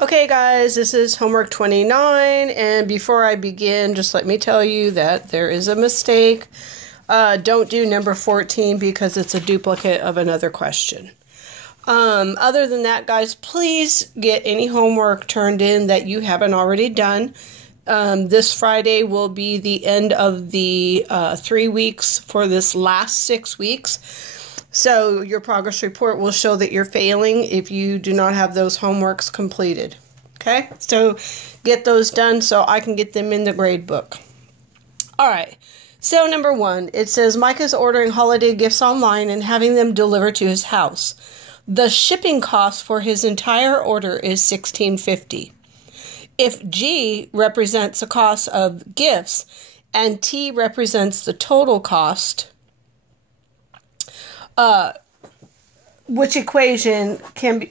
Okay guys, this is homework 29, and before I begin, just let me tell you that there is a mistake. Don't do number 14 because it's a duplicate of another question. Other than that, guys, please get any homework turned in that you haven't already done. This Friday will be the end of the 3 weeks for this last 6 weeks. So your progress report will show that you're failing if you do not have those homeworks completed. Okay, so get those done so I can get them in the grade book. All right, so number 1, it says Micah's ordering holiday gifts online and having them delivered to his house. The shipping cost for his entire order is $16.50. If G represents the cost of gifts and T represents the total cost, which equation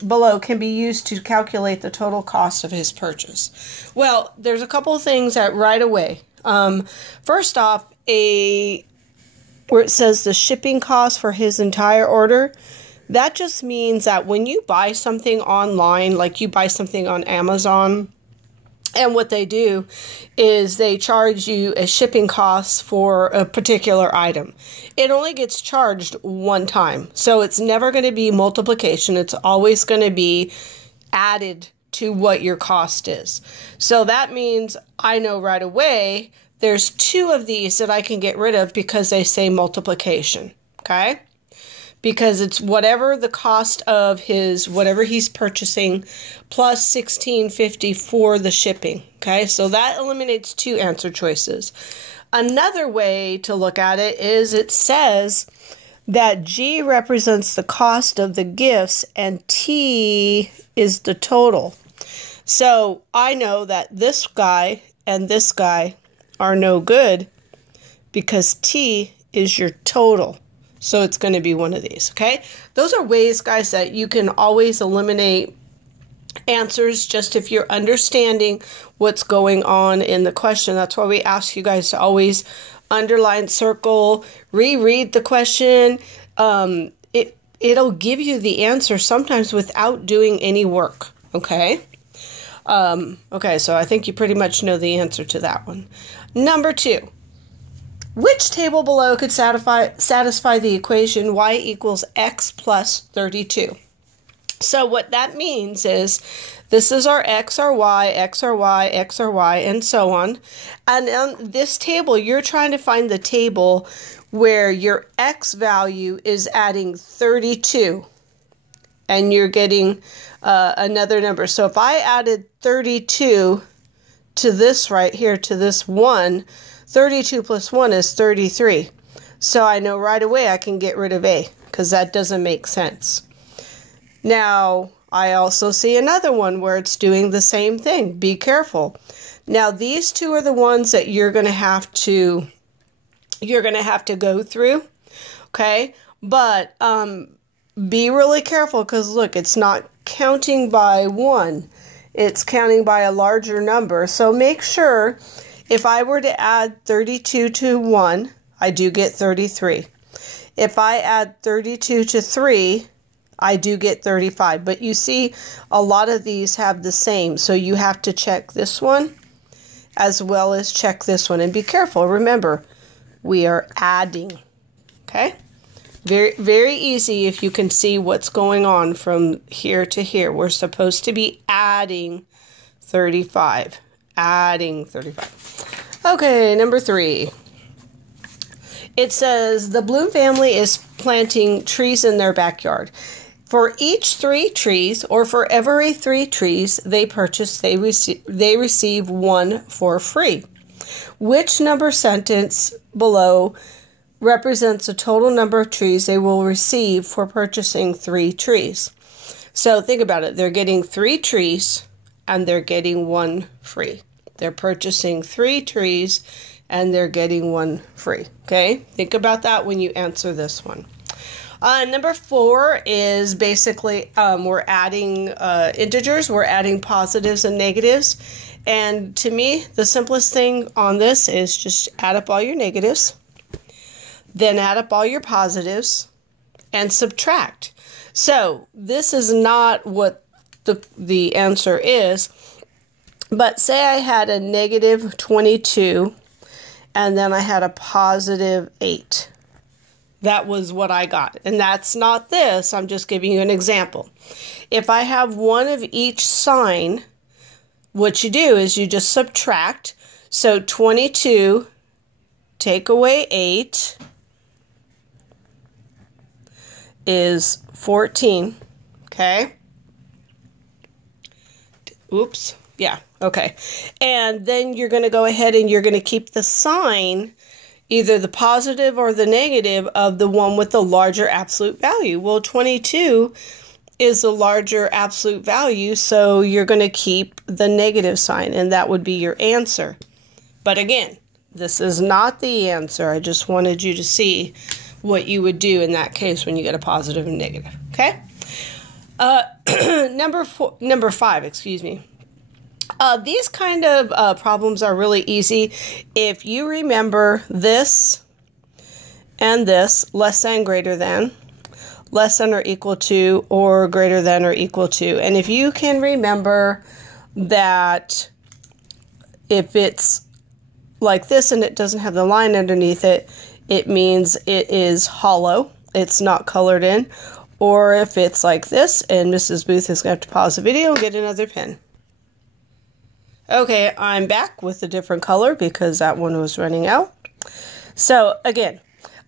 below can be used to calculate the total cost of his purchase? Well, there's a couple of things that right away. First off, where it says the shipping cost for his entire order, that just means that when you buy something online, like you buy something on Amazon, and what they do is they charge you a shipping cost for a particular item. It only gets charged one time. So it's never going to be multiplication. It's always going to be added to what your cost is. So that means I know right away there's 2 of these that I can get rid of because they say multiplication. Okay? Because it's whatever the cost of whatever he's purchasing plus $16.50 for the shipping. Okay, so that eliminates 2 answer choices. Another way to look at it is it says that G represents the cost of the gifts and T is the total. So I know that this guy and this guy are no good because T is your total. So it's going to be one of these, okay? Those are ways, guys, that you can always eliminate answers just if you're understanding what's going on in the question. That's why we ask you guys to always underline, circle, reread the question. It'll give you the answer sometimes without doing any work, okay? Okay, so I think you pretty much know the answer to that one. Number 2. Which table below could satisfy the equation y equals x plus 32? So what that means is this is our x, our y, x, our y, x, our y, and so on. And on this table, you're trying to find the table where your x value is adding 32 and you're getting another number. So if I added 32 to this right here, to this 1, 32 plus 1 is 33. So I know right away I can get rid of A because that doesn't make sense. Now, I also see another one where it's doing the same thing. Be careful. Now, these 2 are the ones that you're going to have to go through, okay? But be really careful because look, it's not counting by 1. It's counting by a larger number. So make sure if I were to add 32 to 1, I do get 33. If I add 32 to 3, I do get 35. But you see, a lot of these have the same. So you have to check this one as well as check this one. And be careful. Remember, we are adding. Okay? Very, very easy if you can see what's going on from here to here. We're supposed to be adding 35. Adding 35. Okay, number 3. It says the Bloom family is planting trees in their backyard. For each 3 trees, or for every 3 trees they purchase, they receive 1 for free. Which number sentence below represents the total number of trees they will receive for purchasing 3 trees? So think about it. They're getting 3 trees and they're getting 1 free. They're purchasing 3 trees and they're getting 1 free. Okay? Think about that when you answer this one. Number 4 is basically we're adding integers. We're adding positives and negatives. And to me, the simplest thing on this is just add up all your negatives, then add up all your positives, and subtract. So this is not what the answer is. But say I had a negative 22 and then I had a positive 8. That was what I got. And that's not this. I'm just giving you an example. If I have one of each sign, what you do is you just subtract. So 22, take away 8 is 14. Okay? Oops. Yeah. Okay. And then you're going to go ahead and you're going to keep the sign, either the positive or the negative, of the one with the larger absolute value. Well, 22 is the larger absolute value, so you're going to keep the negative sign, and that would be your answer. But again, this is not the answer. I just wanted you to see what you would do in that case when you get a positive and negative. Okay? Number 5, excuse me. These kind of problems are really easy. If you remember this and this, less than, greater than, less than or equal to, or greater than or equal to. And if you can remember that if it's like this and it doesn't have the line underneath it, it means it is hollow. It's not colored in. Or if it's like this, and Mrs. Booth is going to have to pause the video and get another pen. Okay, I'm back with a different color because that one was running out. So again,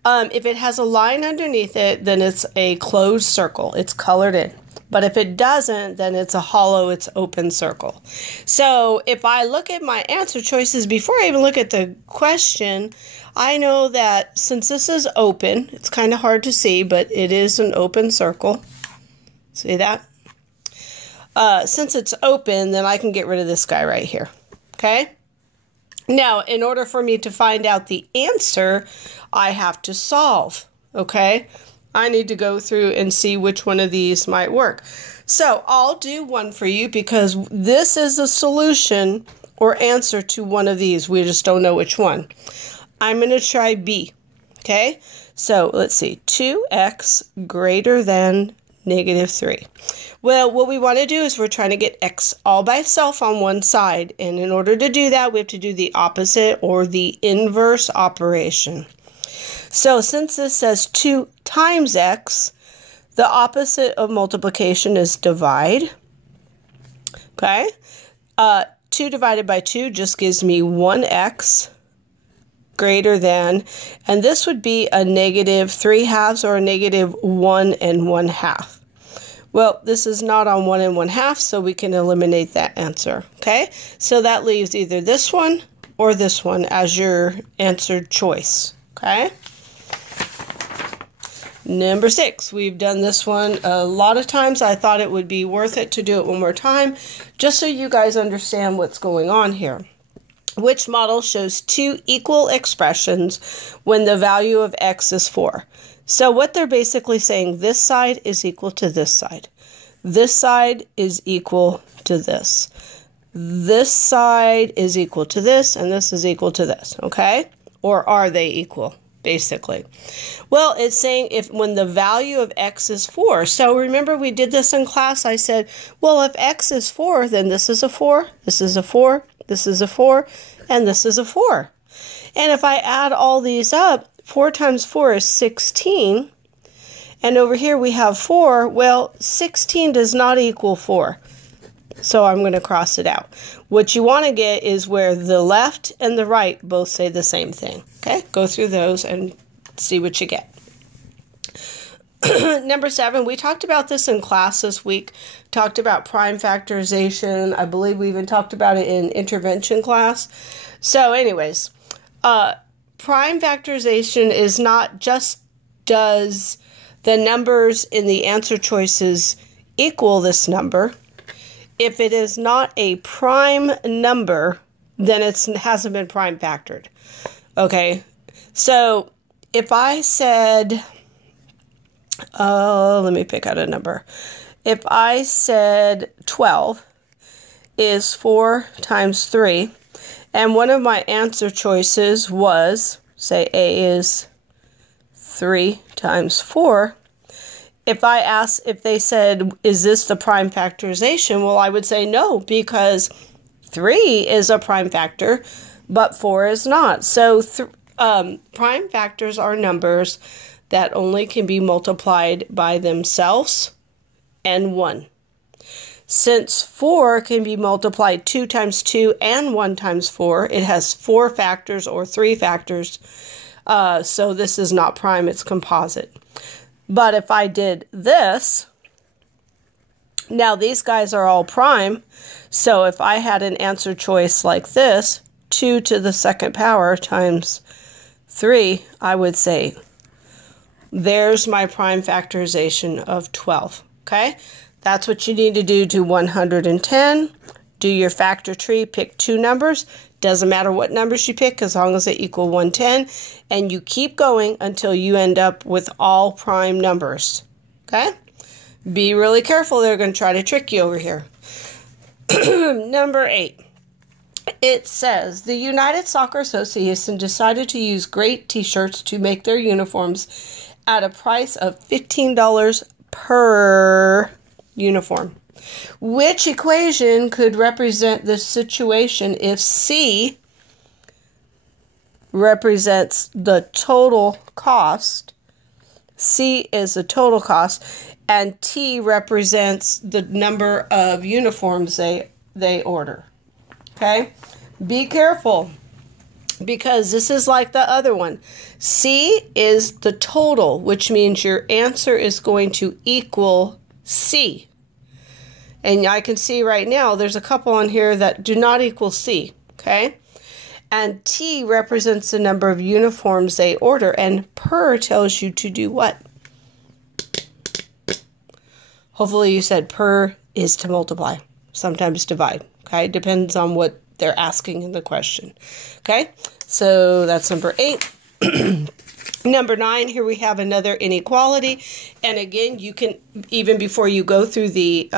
if it has a line underneath it, then it's a closed circle. It's colored in. But if it doesn't, then it's a hollow, it's open circle. So if I look at my answer choices before I even look at the question, I know that since this is open, it's kind of hard to see, but it is an open circle. See that? Since it's open, then I can get rid of this guy right here. Okay? Now, in order for me to find out the answer, I have to solve. Okay? I need to go through and see which one of these might work. So, I'll do one for you because this is a solution or answer to one of these. We just don't know which one. I'm going to try B. Okay? So, let's see. 2x greater than negative 3. Well, what we want to do is we're trying to get x all by itself on one side. And in order to do that, we have to do the opposite or the inverse operation. So since this says 2 times x, the opposite of multiplication is divide. Okay? 2 divided by 2 just gives me 1x greater than, and this would be a negative 3/2 or a negative 1 1/2. Well, this is not on 1 1/2, so we can eliminate that answer. Okay, so that leaves either this one or this one as your answered choice. Okay. Number 6, we've done this one a lot of times. I thought it would be worth it to do it one more time, just so you guys understand what's going on here. Which model shows 2 equal expressions when the value of x is 4? So what they're basically saying, this side is equal to this side. This side is equal to this. This side is equal to this, and this is equal to this, okay? Or are they equal, basically? Well, it's saying if when the value of x is 4. So remember we did this in class. I said, well, if x is 4, then this is a 4, this is a 4, this is a 4, and this is a 4. And if I add all these up, 4 times 4 is 16. And over here we have 4. Well, 16 does not equal 4. So I'm going to cross it out. What you want to get is where the left and the right both say the same thing. Okay, go through those and see what you get. Number 7, we talked about this in class this week. Talked about prime factorization. I believe we even talked about it in intervention class. So anyways, prime factorization is not just does the numbers in the answer choices equal this number. If it is not a prime number, then it hasn't been prime factored. Okay, so if I said, let me pick out a number. If I said 12 is 4 times 3, and one of my answer choices was, say A is 3 times 4, if they said, is this the prime factorization? Well, I would say no, because 3 is a prime factor, but 4 is not. So prime factors are numbers that only can be multiplied by themselves and 1. Since 4 can be multiplied 2 times 2 and 1 times 4, it has 4 factors or 3 factors. So this is not prime, it's composite. But if I did this, now these guys are all prime. So if I had an answer choice like this, 2 to the second power times 3, I would say, there's my prime factorization of 12. Okay? That's what you need to do 110. Do your factor tree, pick 2 numbers. Doesn't matter what numbers you pick as long as they equal 110. And you keep going until you end up with all prime numbers. Okay? Be really careful. They're going to try to trick you over here. Number 8. It says, the United Soccer Association decided to use great t-shirts to make their uniforms at a price of $15 per uniform. Which equation could represent the situation if C represents the total cost, C is the total cost, and T represents the number of uniforms they order? Okay? Be careful, because this is like the other one. C is the total, which means your answer is going to equal C. And I can see right now there's a couple on here that do not equal C, okay? And T represents the number of uniforms they order, and per tells you to do what? Hopefully you said per is to multiply, sometimes divide, okay? Depends on what they're asking in the question, okay? So that's number 8. Number 9, here we have another inequality. And again, you can, even before you go through the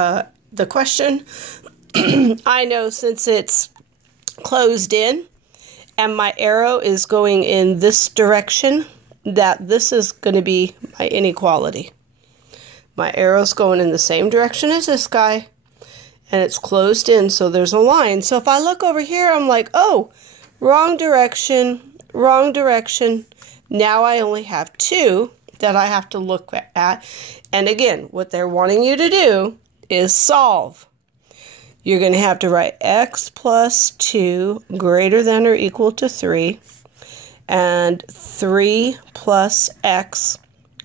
question, I know since it's closed in and my arrow is going in this direction, that this is going to be my inequality. My arrow's going in the same direction as this guy, and it's closed in, so there's a line. So if I look over here, I'm like, oh, wrong direction, wrong direction. Now I only have 2 that I have to look at. And again, what they're wanting you to do is solve. You're going to have to write x plus 2 greater than or equal to 3, and 3 plus x,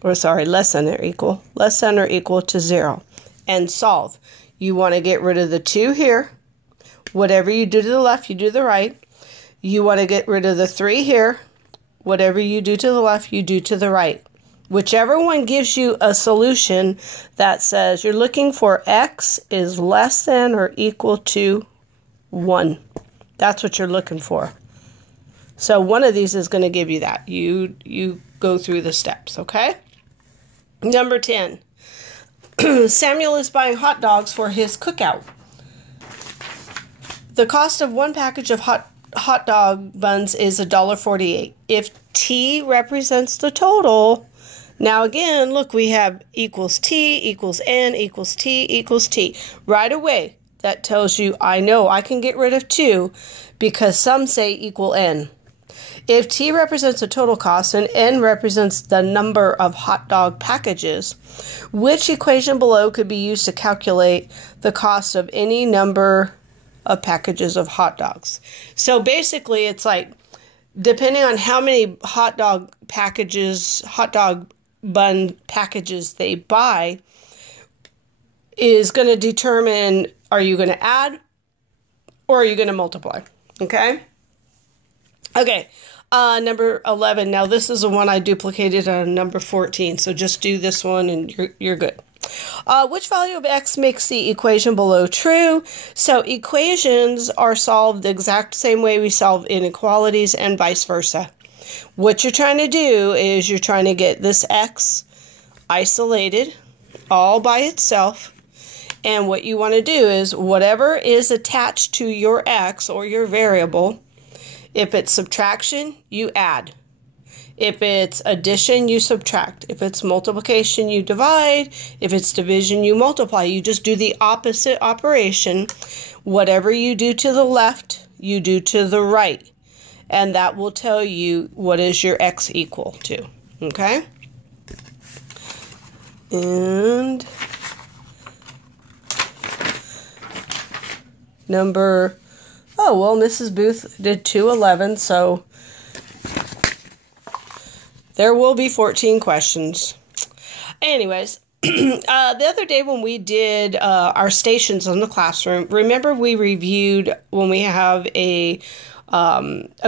or sorry, less than or equal to 0, and solve. You want to get rid of the 2 here. Whatever you do to the left, you do to the right. You want to get rid of the 3 here. Whatever you do to the left, you do to the right. Whichever one gives you a solution that says you're looking for x is less than or equal to 1. That's what you're looking for. So one of these is going to give you that. You go through the steps, okay? Number 10. Samuel is buying hot dogs for his cookout. The cost of one package of hot dog buns is $1.48. If T represents the total, now again, look, we have equals T, equals N, equals T, equals T. Right away, that tells you I know I can get rid of 2 because some say equal N. If T represents the total cost and N represents the number of hot dog packages, which equation below could be used to calculate the cost of any number of packages of hot dogs? So basically, it's like, depending on how many hot dog bun packages they buy, is going to determine, are you going to add or are you going to multiply? Okay? Okay. Number 11. Now, this is the one I duplicated on number 14. So just do this one and you're good. Which value of x makes the equation below true? So equations are solved the exact same way we solve inequalities and vice versa. What you're trying to do is you're trying to get this x isolated all by itself. And what you want to do is whatever is attached to your x or your variable, if it's subtraction, you add. If it's addition, you subtract. If it's multiplication, you divide. If it's division, you multiply. You just do the opposite operation. Whatever you do to the left, you do to the right. And that will tell you what is your x equal to. Okay? And number, oh, well, Mrs. Booth did 211, so there will be 14 questions. Anyways, the other day when we did our stations in the classroom, remember we reviewed when we have a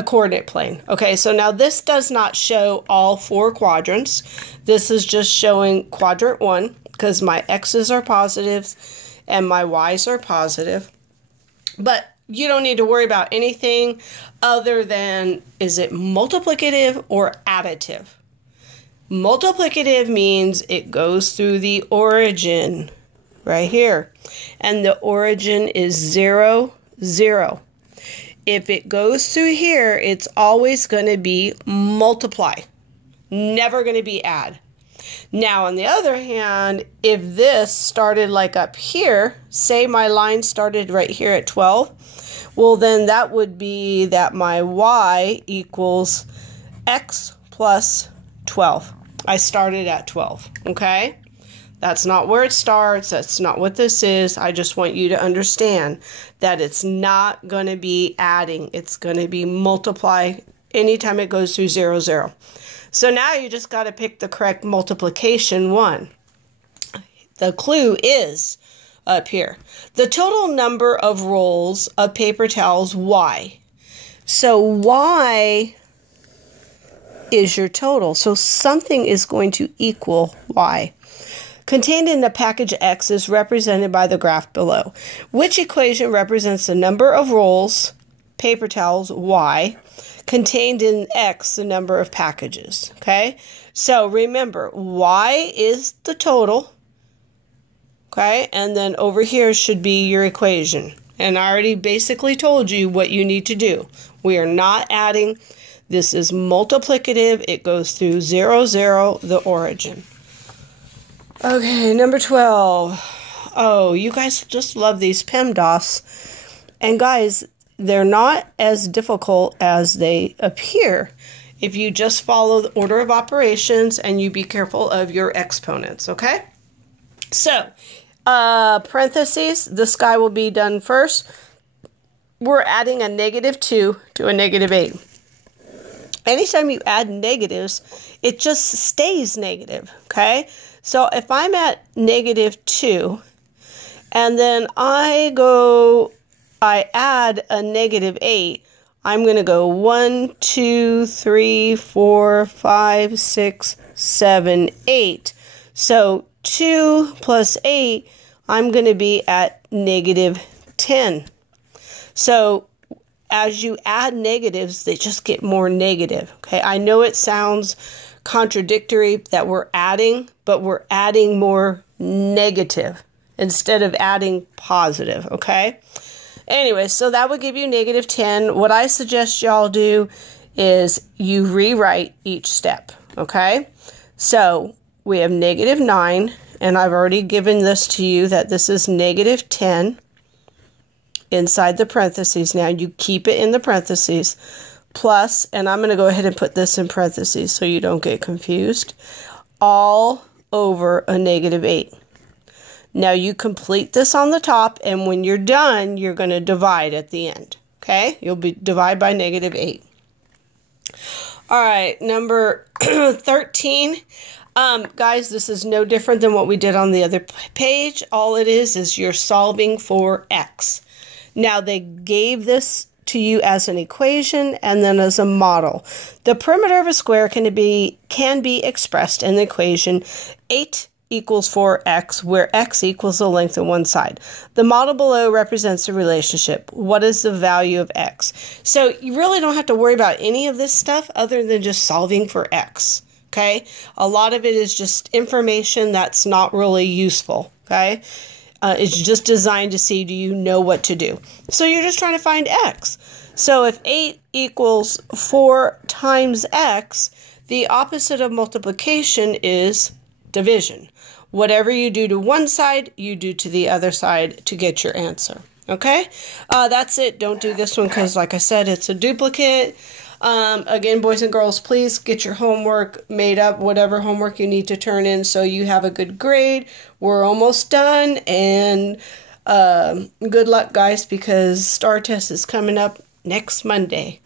coordinate plane. Okay, so now this does not show all 4 quadrants. This is just showing quadrant 1 because my x's are positive and my y's are positive. But you don't need to worry about anything other than, is it multiplicative or additive? Multiplicative means it goes through the origin right here. And the origin is 0, 0. If it goes through here, it's always going to be multiply. Never going to be add. Now, on the other hand, if this started like up here, say my line started right here at 12, well, then that would be that my y equals x plus 12. I started at 12, okay? That's not where it starts. That's not what this is. I just want you to understand that it's not going to be adding. It's going to be multiply anytime it goes through 0, 0. So now you just got to pick the correct multiplication one. The clue is up here. The total number of rolls of paper towels, y. So y is your total. So something is going to equal y. Contained in the package X is represented by the graph below. Which equation represents the number of rolls, paper towels, y, contained in X, the number of packages? Okay, so remember, y is the total, okay, and then over here should be your equation. And I already basically told you what you need to do. We are not adding. This is multiplicative. It goes through 0, 0, the origin. Okay, number 12. Oh, you guys just love these PEMDAS. And guys, they're not as difficult as they appear if you just follow the order of operations and you be careful of your exponents, okay? So, parentheses, this guy will be done first. We're adding a -2 to a -8. Anytime you add negatives, it just stays negative, okay? So if I'm at -2, and then I add a -8, I'm going to go 1, 2, 3, 4, 5, 6, 7, 8. So 2 plus 8, I'm going to be at -10. So as you add negatives, they just get more negative. Okay, I know it sounds contradictory that we're adding, but we're adding more negative instead of adding positive. Okay, anyway, so that would give you -10. What I suggest y'all do is you rewrite each step. Okay, so we have -9, and I've already given this to you that this is -10 inside the parentheses. Now you keep it in the parentheses, plus, and I'm going to go ahead and put this in parentheses so you don't get confused, all over a -8. Now you complete this on the top, and when you're done, you're going to divide at the end. Okay, you'll be divide by -8. All right, number 13. Guys, this is no different than what we did on the other page. All it is you're solving for x. Now, they gave this to you as an equation and then as a model. The perimeter of a square can be expressed in the equation 8 equals 4x, where x equals the length of one side. The model below represents the relationship. What is the value of x? So you really don't have to worry about any of this stuff other than just solving for x. Okay? A lot of it is just information that's not really useful. Okay? It's just designed to see, do you know what to do? So you're just trying to find x. So if 8 equals 4 times x, The opposite of multiplication is division. Whatever you do to one side, you do to the other side to get your answer. Okay? That's it. Don't do this one because, like I said, it's a duplicate. Again, boys and girls, please get your homework made up, whatever homework you need to turn in so you have a good grade. We're almost done, and good luck, guys, because STAAR test is coming up next Monday.